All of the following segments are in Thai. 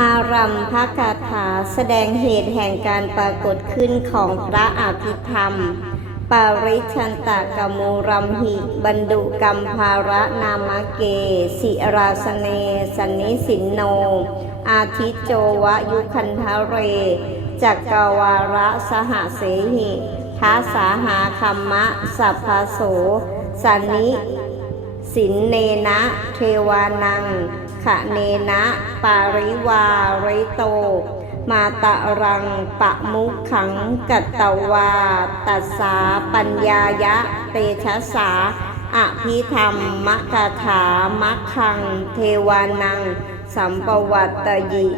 อารัมภคาถาแสดงเหตุแห่งการปรากฏขึ้นของพระอภิธรรม ปาริชันตะกโมรัมหิ บรรดุกรรมภาระนามเก สิราสเนสนนิสินโน อาทิโจวะยุคันทะเร จักกวาระสหเสหิท้าสาหาคัมมะ สัพพโสสันนิสินเนนะ เทวานัง ขะเนนะปาริวาริโต มาตะรังปะมุขขังกัตตวา ตัสสาปัญญายะเตชะสาอภิธรรมมกถามัคคัง เทวานัง สัมปวัตตยิ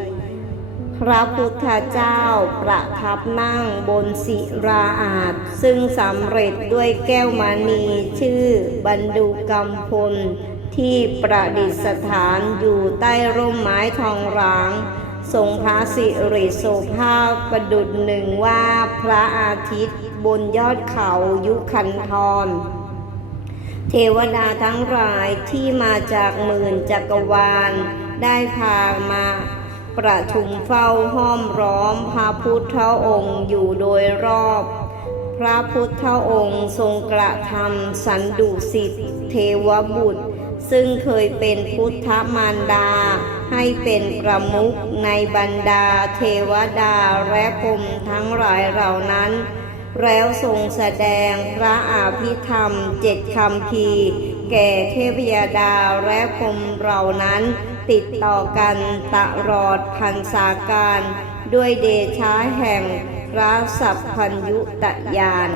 พระพุทธเจ้าประทับนั่งบนศิราอาจ ซึ่งสำเร็จด้วยแก้วมณีชื่อบรรดุกำพล ที่ประดิษฐานอยู่ใต้ร่มไม้ทองหลาง ทรงพระสิริโสภาพประดุจหนึ่งว่าพระอาทิตย์บนยอดเขายุคันธรเทวดาทั้งหลายที่มาจากหมื่นจักรวาล ได้พามาประชุมเฝ้าห้อมร้อมพระพุทธองค์อยู่โดยรอบ พระพุทธองค์ทรงกระทำสันดุสิทธิเทวบุตร ซึ่งเคยเป็นพุทธมารดา ให้เป็นประมุขในบรรดาเทวดาและพรมทั้งหลายเหล่านั้น แล้วทรงแสดงพระอาภิธรรมเจ็ดคำพีแก่เทพยดาและพรมเหล่านั้น ติดต่อกันตลอดพันสาการ ด้วยเดชะแห่งพระสัพพัญยุตยาน